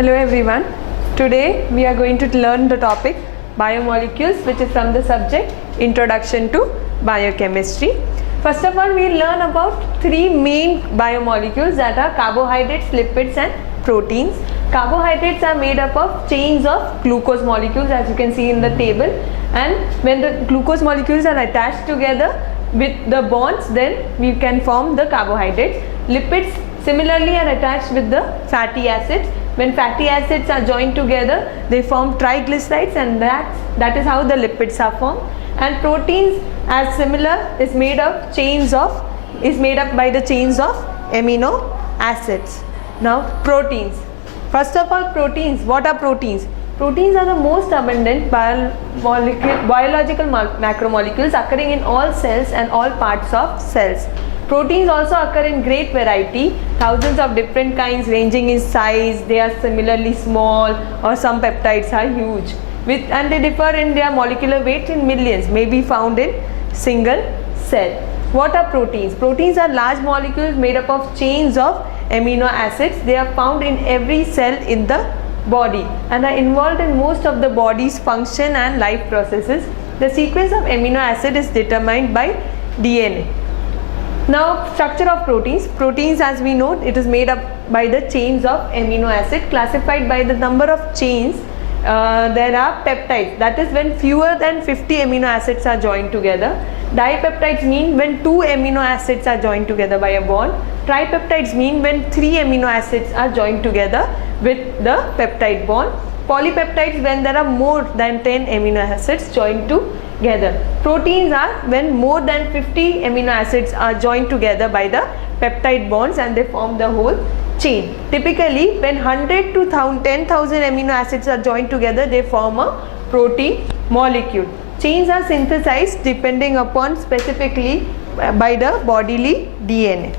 Hello everyone. Today we are going to learn the topic biomolecules, which is from the subject Introduction to Biochemistry. First of all, we will learn about three main biomolecules, that are carbohydrates, lipids and proteins. Carbohydrates are made up of chains of glucose molecules, as you can see in the table, and when the glucose molecules are attached together with the bonds, then we can form the carbohydrates. Lipids similarly are attached with the fatty acids. When fatty acids are joined together, they form triglycerides, and that is how the lipids are formed. And proteins, as similar, is made up by the chains of amino acids. Now proteins. First of all, proteins. What are proteins? Proteins are the most abundant biological macromolecules occurring in all cells and all parts of cells. Proteins also occur in great variety, thousands of different kinds ranging in size. They are similarly small, or some peptides are huge, and they differ in their molecular weight in millions, may be found in single cell. What are proteins? Proteins are large molecules made up of chains of amino acids. They are found in every cell in the body and are involved in most of the body's function and life processes. The sequence of amino acid is determined by DNA. Now, structure of proteins. Proteins, as we know, it is made up by the chains of amino acid. Classified by the number of chains, there are peptides. That is when fewer than 50 amino acids are joined together. Dipeptides mean when 2 amino acids are joined together by a bond. Tripeptides mean when 3 amino acids are joined together with the peptide bond. Polypeptides when there are more than 10 amino acids joined together. Proteins are when more than 50 amino acids are joined together by the peptide bonds and they form the whole chain. Typically, when 100 to 10,000 amino acids are joined together, they form a protein molecule. Chains are synthesized depending upon specifically by the bodily DNA.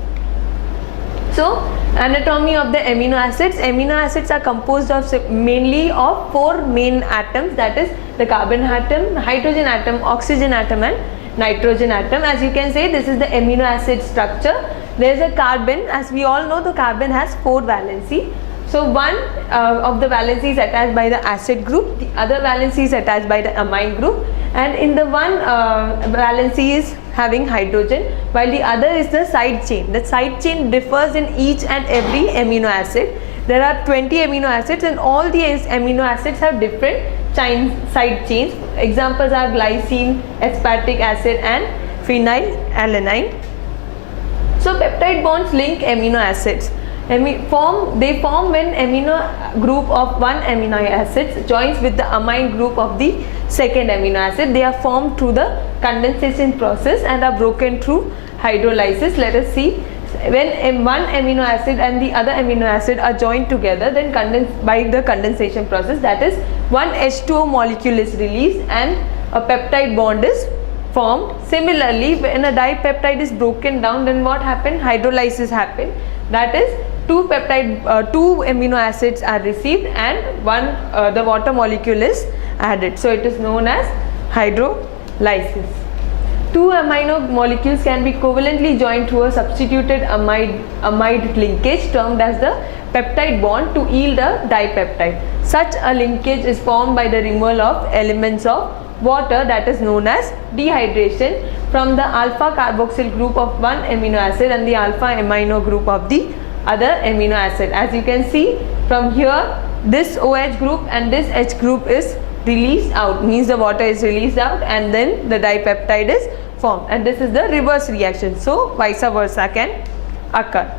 So, anatomy of the amino acids. Amino acids are composed of mainly of 4 main atoms, that is the carbon atom, hydrogen atom, oxygen atom and nitrogen atom. As you can say, this is the amino acid structure. There is a carbon. As we all know, the carbon has 4 valency. So, one of the valency is attached by the acid group, the other valency is attached by the amine group, and in the one valency is having hydrogen, while the other is the side chain. The side chain differs in each and every amino acid. There are 20 amino acids and all the amino acids have different side chains. Examples are glycine, aspartic acid and phenylalanine. So peptide bonds link amino acids. They form when amino group of one amino acid joins with the amine group of the second amino acid. They are formed through the condensation process and are broken through hydrolysis. Let us see. When one amino acid and the other amino acid are joined together, then by the condensation process, that is, one H2O molecule is released and a peptide bond is formed. Similarly, when a dipeptide is broken down, then what happened? Hydrolysis happened. That is, two amino acids are received and the water molecule is added. So it is known as hydrolysis. 2 amino molecules can be covalently joined through a substituted amide linkage termed as the peptide bond to yield a dipeptide. Such a linkage is formed by the removal of elements of water, that is known as dehydration, from the alpha carboxyl group of one amino acid and the alpha amino group of the other amino acid. As you can see from here, this OH group and this H group is released out, means the water is released out and then the dipeptide is formed, and this is the reverse reaction. So vice versa can occur.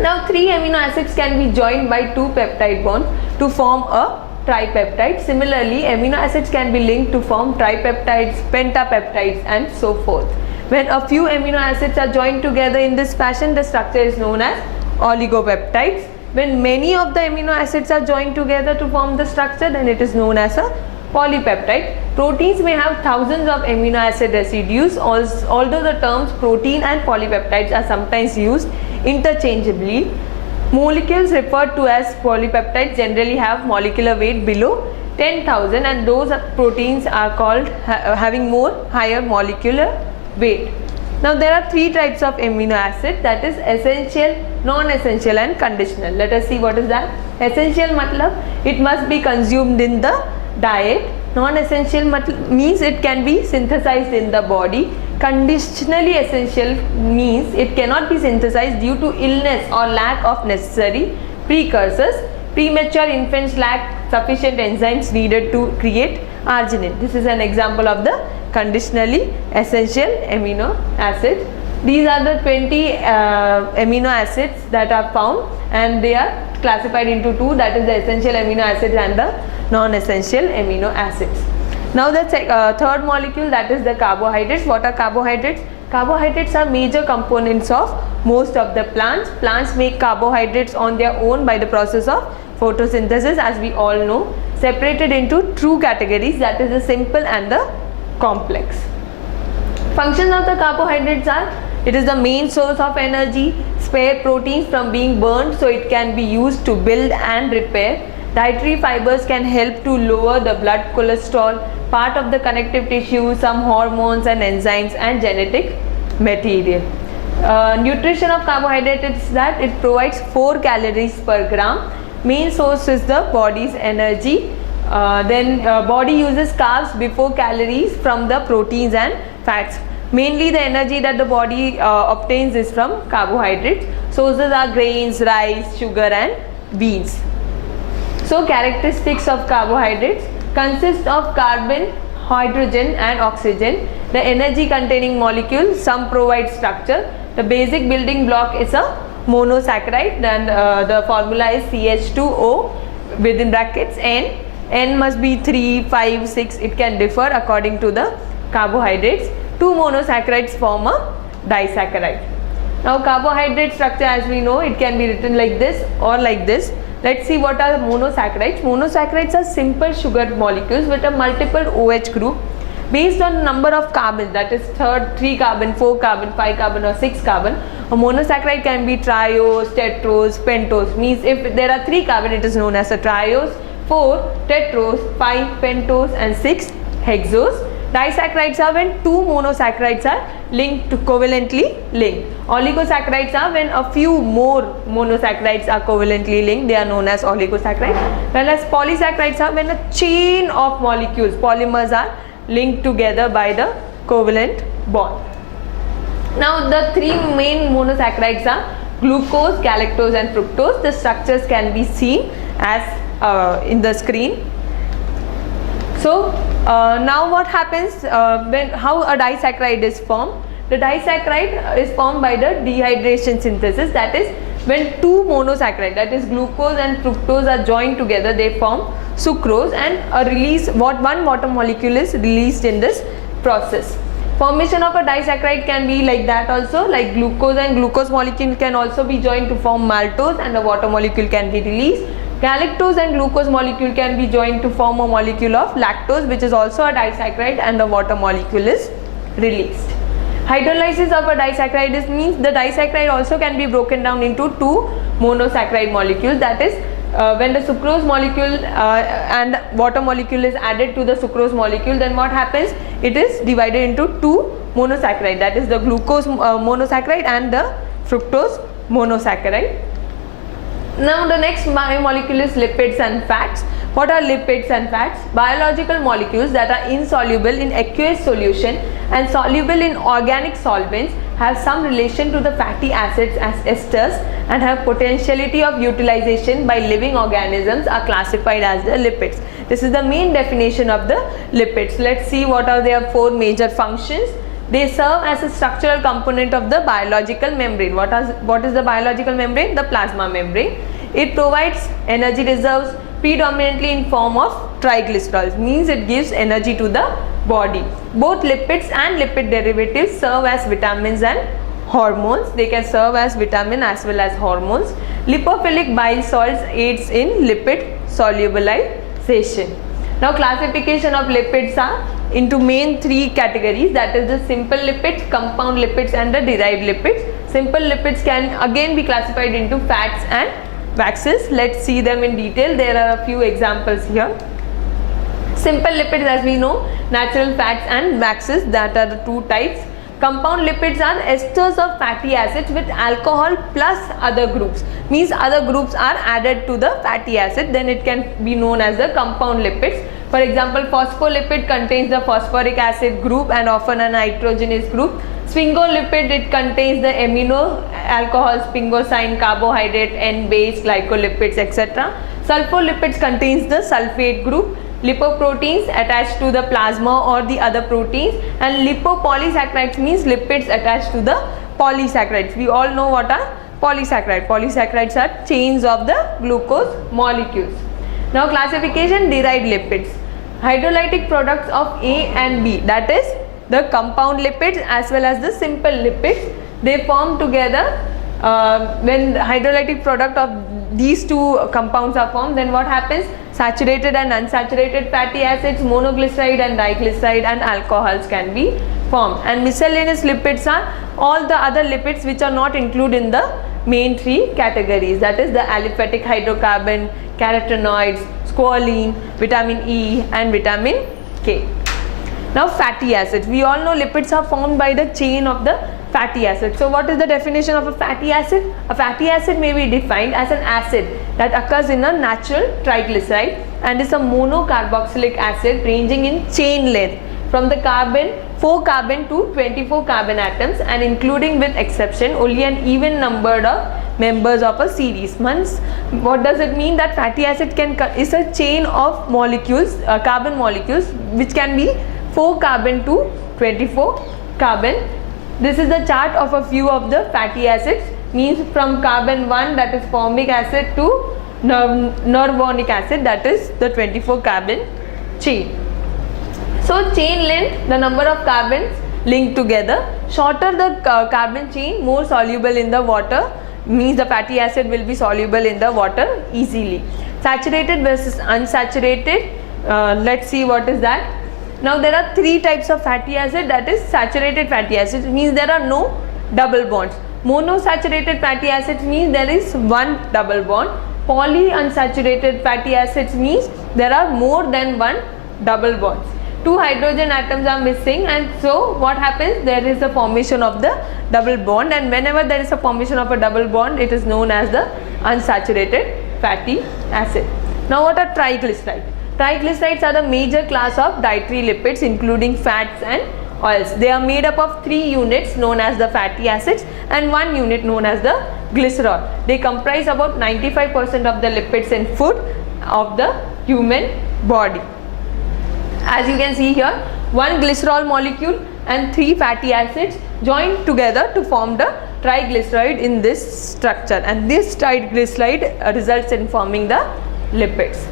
Now 3 amino acids can be joined by 2 peptide bonds to form a tripeptide. Similarly, amino acids can be linked to form tripeptides, pentapeptides and so forth. When a few amino acids are joined together in this fashion, the structure is known as oligopeptides. When many of the amino acids are joined together to form the structure, then it is known as a polypeptide. Proteins may have thousands of amino acid residues, although the terms protein and polypeptides are sometimes used interchangeably. Molecules referred to as polypeptides generally have molecular weight below 10,000, and those proteins are called having higher molecular weight. Now there are three types of amino acid, that is essential, non-essential and conditional. Let us see what is that. Essential matlab it must be consumed in the diet. Non-essential means it can be synthesized in the body. Conditionally essential means it cannot be synthesized due to illness or lack of necessary precursors. Premature infants lack sufficient enzymes needed to create arginine. This is an example of the conditionally essential amino acid. These are the 20 amino acids that are found, and they are classified into two, that is the essential amino acids and the non-essential amino acids. Now the third molecule, that is the carbohydrates. What are carbohydrates? Carbohydrates are major components of most of the plants. Plants make carbohydrates on their own by the process of photosynthesis, as we all know, separated into two categories, that is the simple and the complex. Functions of the carbohydrates are, it is the main source of energy, spare proteins from being burned so it can be used to build and repair. Dietary fibers can help to lower the blood cholesterol, part of the connective tissue, some hormones and enzymes and genetic material. Nutrition of carbohydrates is that it provides 4 calories per gram. Main source is the body's energy. Body uses carbs before calories from the proteins and fats. Mainly the energy that the body obtains is from carbohydrates. Sources are grains, rice, sugar and beans. So characteristics of carbohydrates consist of carbon, hydrogen and oxygen. The energy containing molecule, some provide structure. The basic building block is a monosaccharide, and the formula is CH2O within brackets N. N must be 3, 5, 6, it can differ according to the carbohydrates. 2 monosaccharides form a disaccharide. Now carbohydrate structure, as we know, it can be written like this or like this. Let's see what are monosaccharides. Monosaccharides are simple sugar molecules with a multiple OH group based on number of carbons, that is 3 carbon, 4 carbon, 5 carbon or 6 carbon. A monosaccharide can be triose, tetrose, pentose. Means if there are 3 carbon, it is known as a triose, 4 tetrose, 5 pentose and 6 hexose. Disaccharides are when 2 monosaccharides are linked to covalently linked. Oligosaccharides are when a few more monosaccharides are covalently linked. They are known as oligosaccharides. Whereas polysaccharides are when a chain of molecules, polymers, are linked together by the covalent bond. Now the 3 main monosaccharides are glucose, galactose and fructose. The structures can be seen as in the screen. So now what happens how a disaccharide is formed? The disaccharide is formed by the dehydration synthesis, that is when 2 monosaccharides, that is glucose and fructose, are joined together, they form sucrose, and one water molecule is released in this process. Formation of a disaccharide can be like that also, like glucose and glucose molecule can also be joined to form maltose and a water molecule can be released. Galactose and glucose molecule can be joined to form a molecule of lactose, which is also a disaccharide, and a water molecule is released. Hydrolysis of a disaccharide means the disaccharide also can be broken down into 2 monosaccharide molecules, that is when the sucrose molecule and water molecule is added to the sucrose molecule, then what happens? It is divided into 2 monosaccharide, that is the glucose monosaccharide and the fructose monosaccharide. Now the next biomolecule is lipids and fats. What are lipids and fats? Biological molecules that are insoluble in aqueous solution and soluble in organic solvents, have some relation to the fatty acids as esters and have potentiality of utilization by living organisms, are classified as the lipids. This is the main definition of the lipids. Let's see what are their 4 major functions. They serve as a structural component of the biological membrane. What is the biological membrane? The plasma membrane. It provides energy reserves predominantly in form of triglycerols, means it gives energy to the body. Both lipids and lipid derivatives serve as vitamins and hormones. They can serve as vitamin as well as hormones. Lipophilic bile salts aids in lipid solubilization. Now classification of lipids are into main 3 categories, that is the simple lipids, compound lipids and the derived lipids. Simple lipids can again be classified into fats and waxes. Let's see them in detail. There are a few examples here. Simple lipids, as we know, natural fats and waxes, that are the 2 types. Compound lipids are esters of fatty acids with alcohol plus other groups. Means other groups are added to the fatty acid, then it can be known as the compound lipids. For example, phospholipid contains the phosphoric acid group and often a nitrogenous group. Sphingolipid, it contains the amino alcohols, sphingosine, carbohydrate, N-base, glycolipids, etc. Sulfolipids contains the sulfate group. Lipoproteins attached to the plasma or the other proteins, and lipopolysaccharides means lipids attached to the polysaccharides. We all know what are polysaccharides. Polysaccharides are chains of the glucose molecules. Now classification, derived lipids. Hydrolytic products of A and B, that is the compound lipids as well as the simple lipids, they form together. When hydrolytic product of these two compounds are formed, then what happens? Saturated and unsaturated fatty acids, monoglyceride and diglyceride, and alcohols can be formed. And miscellaneous lipids are all the other lipids which are not included in the main three categories, that is the aliphatic hydrocarbon, carotenoids, squalene, vitamin E and vitamin K. Now fatty acids, we all know lipids are formed by the chain of the fatty acid. So what is the definition of a fatty acid? A fatty acid may be defined as an acid that occurs in a natural triglyceride and is a monocarboxylic acid ranging in chain length from the 4 carbon to 24 carbon atoms, and including with exception only an even numbered of members of a series. Means what does it mean? That fatty acid is a chain of molecules, carbon molecules, which can be 4 carbon to 24 carbon. This is the chart of a few of the fatty acids, means from carbon 1, that is formic acid, to nervonic acid, that is the 24 carbon chain. So chain length, the number of carbons linked together. Shorter the carbon chain, more soluble in the water, means the fatty acid will be soluble in the water easily. Saturated versus unsaturated, let's see what is that. Now there are 3 types of fatty acid, that is saturated fatty acids, means there are no double bonds. Monosaturated fatty acids means there is one double bond. Polyunsaturated fatty acids means there are more than one double bonds. 2 hydrogen atoms are missing, and so what happens? There is the formation of the double bond, and whenever there is a formation of a double bond, it is known as the unsaturated fatty acid. Now what are triglycerides? Triglycerides are the major class of dietary lipids including fats and oils. They are made up of 3 units known as the fatty acids and 1 unit known as the glycerol. They comprise about 95% of the lipids in food of the human body. As you can see here, 1 glycerol molecule and 3 fatty acids joined together to form the triglyceride in this structure, and this triglyceride results in forming the lipids.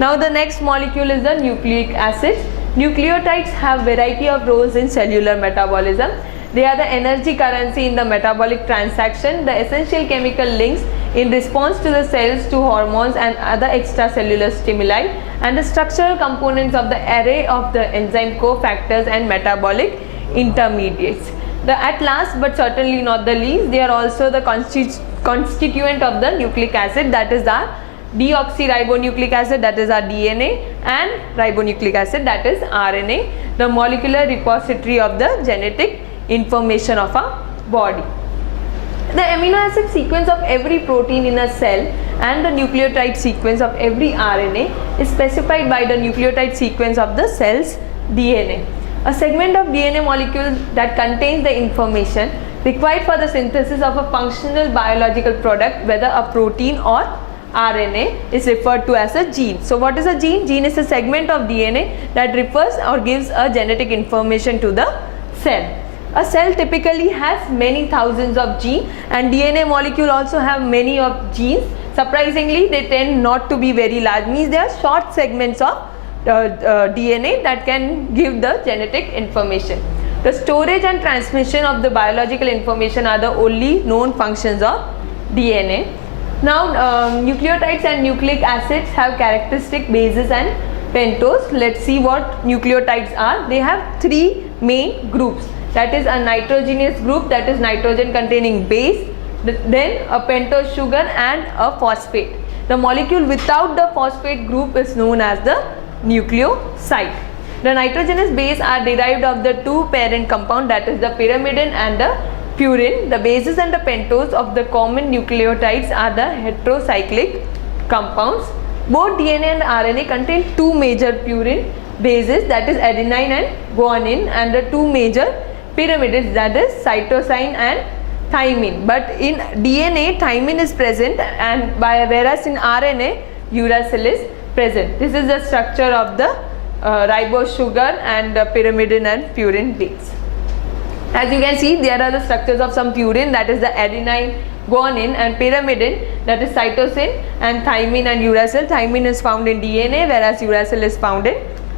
Now the next molecule is the nucleic acid. Nucleotides have variety of roles in cellular metabolism. They are the energy currency in the metabolic transaction, the essential chemical links in response to the cells to hormones and other extracellular stimuli, and the structural components of the array of the enzyme cofactors and metabolic intermediates. At last but certainly not the least, they are also the constituent of the nucleic acid, that is the deoxyribonucleic acid, that is our DNA, and ribonucleic acid, that is RNA, the molecular repository of the genetic information of our body. The amino acid sequence of every protein in a cell and the nucleotide sequence of every RNA is specified by the nucleotide sequence of the cell's DNA. A segment of DNA molecule that contains the information required for the synthesis of a functional biological product, whether a protein or RNA, is referred to as a gene. So what is a gene? Gene is a segment of DNA that refers or gives a genetic information to the cell. A cell typically has many thousands of genes, and DNA molecule also have many of genes. Surprisingly, they tend not to be very large, means they are short segments of DNA that can give the genetic information. The storage and transmission of the biological information are the only known functions of DNA. Now nucleotides and nucleic acids have characteristic bases and pentose. Let's see what nucleotides are. They have 3 main groups, that is a nitrogenous group, that is nitrogen containing base, then a pentose sugar and a phosphate. The molecule without the phosphate group is known as the nucleoside. The nitrogenous base are derived of the two parent compound, that is the pyrimidine and the purine. The bases and the pentose of the common nucleotides are the heterocyclic compounds. Both DNA and RNA contain two major purine bases, that is adenine and guanine, and the two major pyrimidids, that is cytosine and thymine. But in DNA thymine is present, and whereas in RNA uracil is present. This is the structure of the ribose sugar and pyrimidine and purine base. As you can see, there are the structures of some purine, that is the adenine, guanine, and pyrimidine, that is cytosine, and thymine and uracil. Thymine is found in DNA, whereas uracil is found in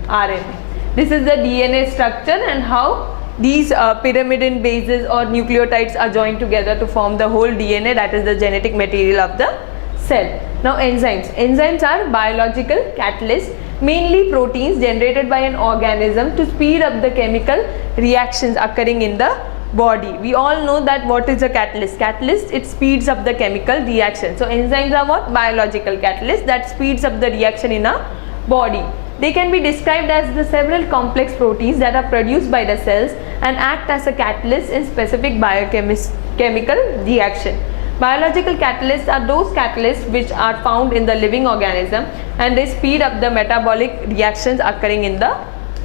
RNA. This is the DNA structure and how these pyrimidine bases or nucleotides are joined together to form the whole DNA, that is the genetic material of the cell. Now enzymes. Enzymes are biological catalysts, mainly proteins generated by an organism to speed up the chemical reactions occurring in the body. We all know that what is a catalyst. Catalyst, it speeds up the chemical reaction. So enzymes are what? Biological catalysts that speeds up the reaction in a body. They can be described as the several complex proteins that are produced by the cells and act as a catalyst in specific biochemical reaction. Biological catalysts are those catalysts which are found in the living organism, and they speed up the metabolic reactions occurring in the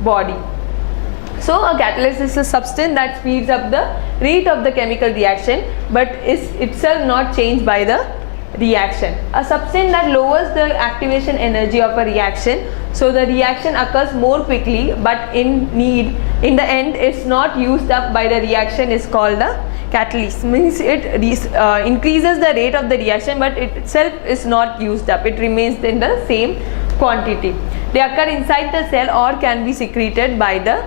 body. So a catalyst is a substance that speeds up the rate of the chemical reaction but is itself not changed by the reaction. A substance that lowers the activation energy of a reaction, so the reaction occurs more quickly, but in the end it's not used up by the reaction, is called a catalyst. Means it increases the rate of the reaction but it itself is not used up, it remains in the same quantity. They occur inside the cell or can be secreted by the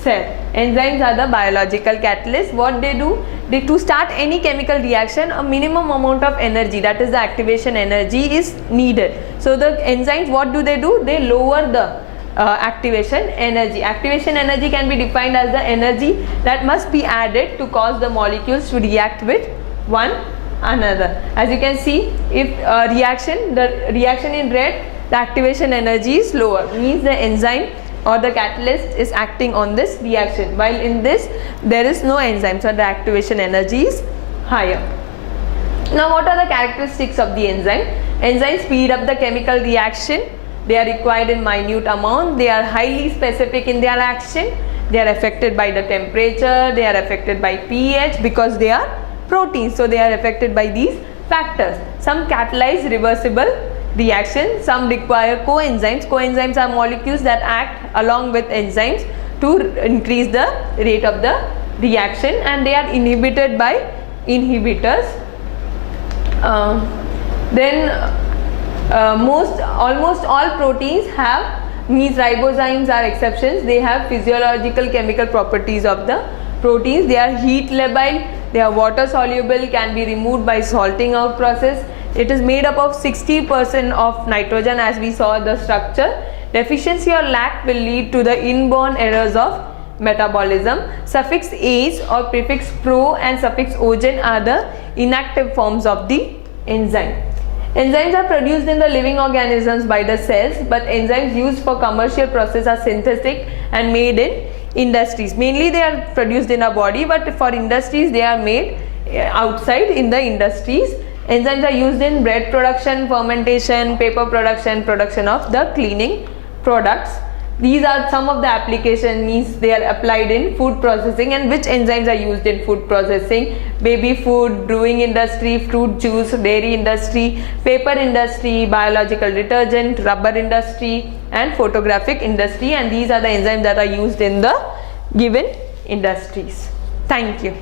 cell. Enzymes are the biological catalysts. What they do, to start any chemical reaction, a minimum amount of energy, that is the activation energy, is needed. So the enzymes, what do? They lower the activation energy. Activation energy can be defined as the energy that must be added to cause the molecules to react with one another. As you can see, if the reaction in red, the activation energy is lower, means the enzyme or the catalyst is acting on this reaction, while in this there is no enzyme, so the activation energy is higher. Now what are the characteristics of the enzyme? Enzymes speed up the chemical reaction. They are required in minute amount. They are highly specific in their action. They are affected by the temperature. They are affected by pH because they are proteins. So they are affected by these factors. Some catalyze reversible reaction. Some require coenzymes. Coenzymes are molecules that act along with enzymes to increase the rate of the reaction, and they are inhibited by inhibitors. Almost all proteins have, means ribozymes are exceptions, they have physiological chemical properties of the proteins. They are heat labile, they are water soluble, can be removed by salting out process. It is made up of 60% of nitrogen, as we saw the structure. Deficiency or lack will lead to the inborn errors of metabolism. Suffix ase or prefix pro and suffix ogen are the inactive forms of the enzyme. Enzymes are produced in the living organisms by the cells, but enzymes used for commercial process are synthetic and made in industries. Mainly they are produced in our body, but for industries they are made outside in the industries. Enzymes are used in bread production, fermentation, paper production, production of the cleaning products. These are some of the applications, means they are applied in food processing. And which enzymes are used in food processing? Baby food, brewing industry, fruit juice, dairy industry, paper industry, biological detergent, rubber industry and photographic industry, and these are the enzymes that are used in the given industries. Thank you.